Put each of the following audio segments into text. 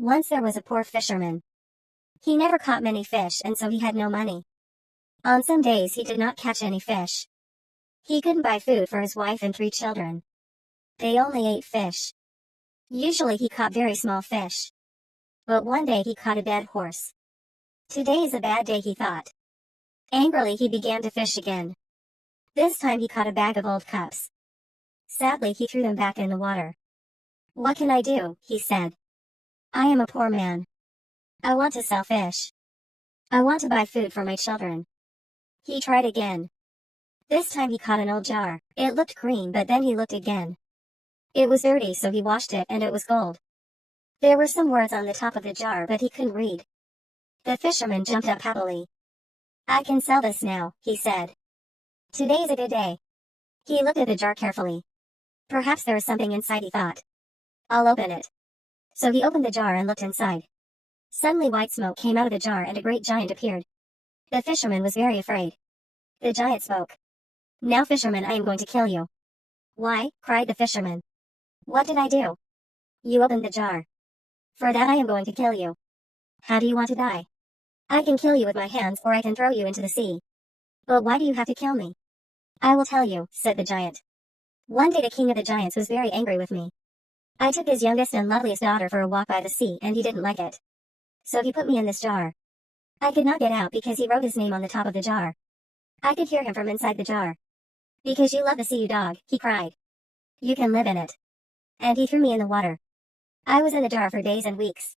Once there was a poor fisherman. He never caught many fish and so he had no money. On some days he did not catch any fish. He couldn't buy food for his wife and 3 children. They only ate fish. Usually he caught very small fish. But one day he caught a dead horse. Today is a bad day, he thought. Angrily he began to fish again. This time he caught a bag of old cups. Sadly he threw them back in the water. "What can I do?" he said. "I am a poor man. I want to sell fish. I want to buy food for my children." He tried again. This time he caught an old jar. It looked green, but then he looked again. It was dirty, so he washed it and it was gold. There were some words on the top of the jar, but he couldn't read. The fisherman jumped up happily. "I can sell this now," he said. "Today's a good day." He looked at the jar carefully. Perhaps there is something inside, he thought. "I'll open it." So he opened the jar and looked inside. Suddenly white smoke came out of the jar and a great giant appeared. The fisherman was very afraid. The giant spoke. "Now, fisherman, I am going to kill you." "Why?" cried the fisherman. "What did I do?" "You opened the jar. For that I am going to kill you." "How do you want to die?" "I can kill you with my hands or I can throw you into the sea." "But why do you have to kill me?" "I will tell you," said the giant. "One day the king of the giants was very angry with me. I took his youngest and loveliest daughter for a walk by the sea and he didn't like it. So he put me in this jar. I could not get out because he wrote his name on the top of the jar. I could hear him from inside the jar. Because you love the sea, you dog," he cried. "You can live in it." And he threw me in the water. I was in the jar for days and weeks.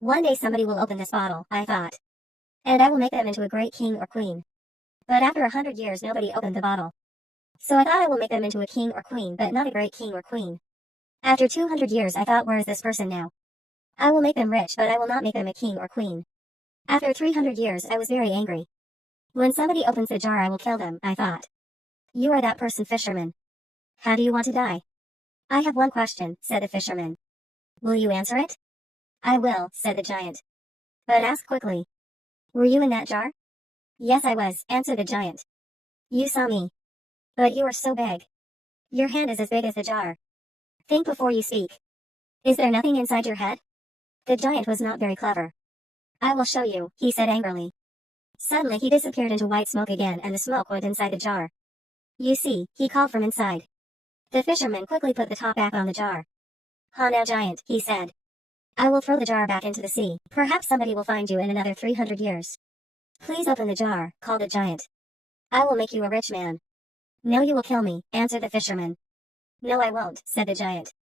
One day somebody will open this bottle, I thought. And I will make them into a great king or queen. But after 100 years nobody opened the bottle. So I thought I will make them into a king or queen, but not a great king or queen. After 200 years I thought, where is this person now? I will make them rich, but I will not make them a king or queen. After 300 years I was very angry. When somebody opens the jar I will kill them, I thought. You are that person, fisherman. How do you want to die? I have one question, said the fisherman. Will you answer it? I will, said the giant. But ask quickly. Were you in that jar? Yes, I was, answered the giant. You saw me. But you are so big. Your hand is as big as the jar. Think before you speak. Is there nothing inside your head? The giant was not very clever. I will show you, he said angrily. Suddenly he disappeared into white smoke again and the smoke went inside the jar. You see, he called from inside. The fisherman quickly put the top back on the jar. Ha now, giant, he said. I will throw the jar back into the sea. Perhaps somebody will find you in another 300 years. Please open the jar, called the giant. I will make you a rich man. No, you will kill me, answered the fisherman. No, I won't, said the giant.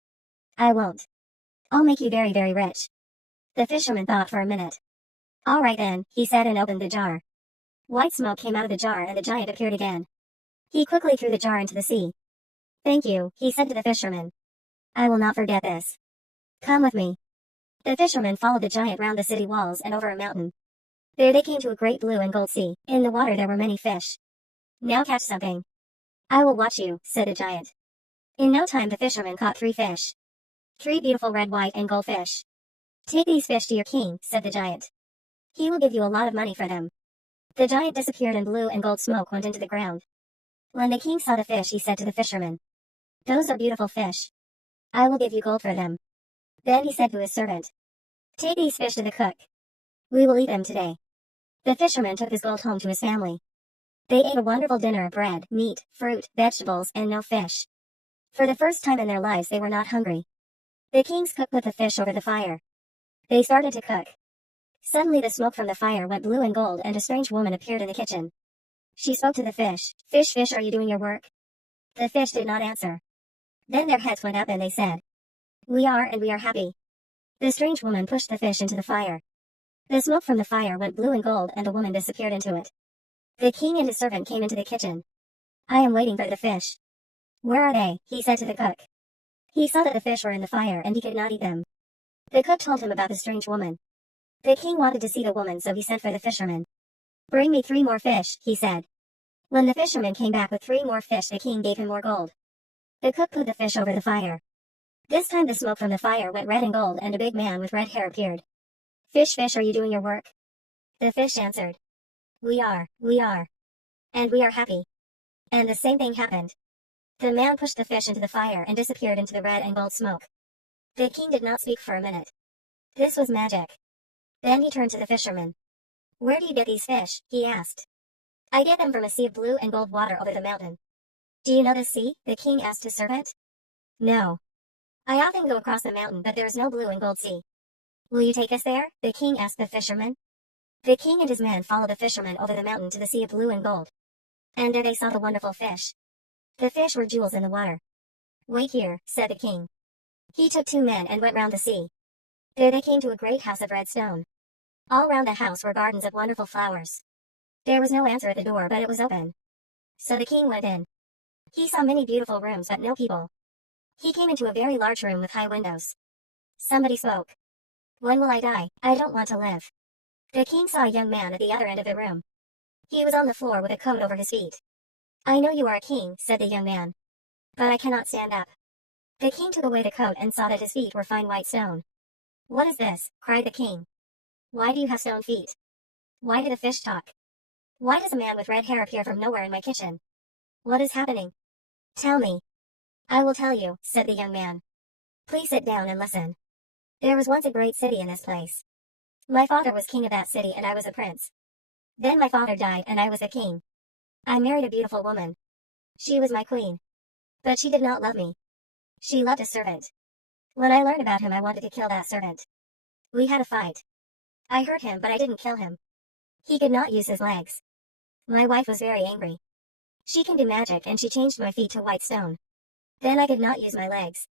I won't. I'll make you very, very rich. The fisherman thought for a minute. All right then, he said and opened the jar. White smoke came out of the jar and the giant appeared again. He quickly threw the jar into the sea. Thank you, he said to the fisherman. I will not forget this. Come with me. The fisherman followed the giant round the city walls and over a mountain. There they came to a great blue and gold sea. In the water there were many fish. Now catch something. I will watch you, said the giant. In no time the fisherman caught 3 fish. 3 beautiful red, white, and gold fish. Take these fish to your king, said the giant. He will give you a lot of money for them. The giant disappeared and blue and gold smoke went into the ground. When the king saw the fish he said to the fisherman, Those are beautiful fish. I will give you gold for them. Then he said to his servant, Take these fish to the cook. We will eat them today. The fisherman took his gold home to his family. They ate a wonderful dinner of bread, meat, fruit, vegetables, and no fish. For the first time in their lives they were not hungry. The king's cook put the fish over the fire. They started to cook. Suddenly the smoke from the fire went blue and gold and a strange woman appeared in the kitchen. She spoke to the fish. Fish, fish, are you doing your work? The fish did not answer. Then their heads went up and they said, We are and we are happy. The strange woman pushed the fish into the fire. The smoke from the fire went blue and gold and the woman disappeared into it. The king and his servant came into the kitchen. I am waiting for the fish. Where are they? He said to the cook. He saw that the fish were in the fire and he could not eat them. The cook told him about the strange woman. The king wanted to see the woman so he sent for the fisherman. Bring me 3 more fish, he said. When the fisherman came back with 3 more fish the king gave him more gold. The cook put the fish over the fire. This time the smoke from the fire went red and gold and a big man with red hair appeared. Fish, fish, are you doing your work? The fish answered. We are. And we are happy. And the same thing happened. The man pushed the fish into the fire and disappeared into the red and gold smoke. The king did not speak for a minute. This was magic. Then he turned to the fisherman. Where do you get these fish? He asked. I get them from a sea of blue and gold water over the mountain. Do you know this sea? The king asked his servant. No. I often go across the mountain, but there is no blue and gold sea. Will you take us there? The king asked the fisherman. The king and his men followed the fisherman over the mountain to the sea of blue and gold. And there they saw the wonderful fish. The fish were jewels in the water. Wait here, said the king. He took 2 men and went round the sea. There they came to a great house of red stone. All round the house were gardens of wonderful flowers. There was no answer at the door, but it was open. So the king went in. He saw many beautiful rooms, but no people. He came into a very large room with high windows. Somebody spoke. When will I die? I don't want to live. The king saw a young man at the other end of the room. He was on the floor with a coat over his feet. I know you are a king, said the young man. But I cannot stand up. The king took away the coat and saw that his feet were fine white stone. What is this? Cried the king. Why do you have stone feet? Why do the fish talk? Why does a man with red hair appear from nowhere in my kitchen? What is happening? Tell me. I will tell you, said the young man. Please sit down and listen. There was once a great city in this place. My father was king of that city and I was a prince. Then my father died and I was the king. I married a beautiful woman. She was my queen. But she did not love me. She loved a servant. When I learned about him, I wanted to kill that servant. We had a fight. I hurt him, but I didn't kill him. He could not use his legs. My wife was very angry. She can do magic and she changed my feet to white stone. Then I could not use my legs.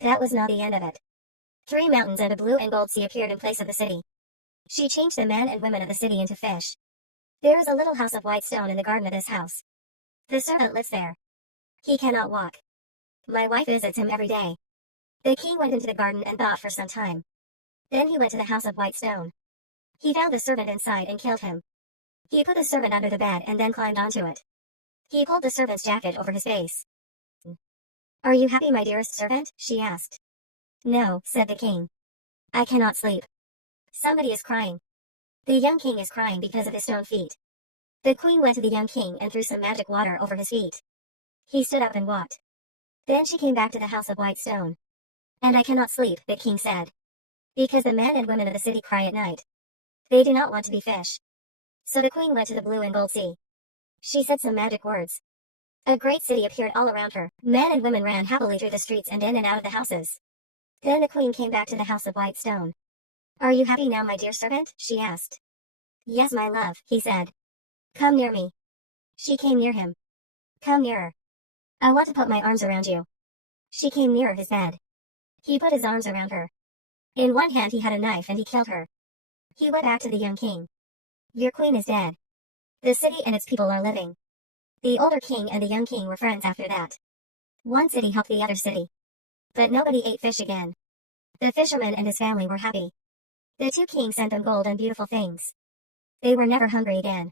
That was not the end of it. 3 mountains and a blue and gold sea appeared in place of the city. She changed the men and women of the city into fish. There is a little house of white stone in the garden of this house. The servant lives there. He cannot walk. My wife visits him every day. The king went into the garden and thought for some time. Then he went to the house of white stone. He found the servant inside and killed him. He put the servant under the bed and then climbed onto it. He pulled the servant's jacket over his face. Are you happy, my dearest servant? She asked. No, said the king. I cannot sleep. Somebody is crying. The young king is crying because of his stone feet. The queen went to the young king and threw some magic water over his feet. He stood up and walked. Then she came back to the house of white stone. And I cannot sleep, the king said. Because the men and women of the city cry at night. They do not want to be fish. So the queen went to the blue and gold sea. She said some magic words. A great city appeared all around her. Men and women ran happily through the streets and in and out of the houses. Then the queen came back to the house of white stone. Are you happy now, my dear servant? She asked. Yes, my love, he said. Come near me. She came near him. Come nearer. I want to put my arms around you. She came nearer his bed. He put his arms around her. In one hand he had a knife and he killed her. He went back to the young king. Your queen is dead. The city and its people are living. The older king and the young king were friends after that. One city helped the other city. But nobody ate fish again. The fisherman and his family were happy. The 2 kings sent them gold and beautiful things. They were never hungry again.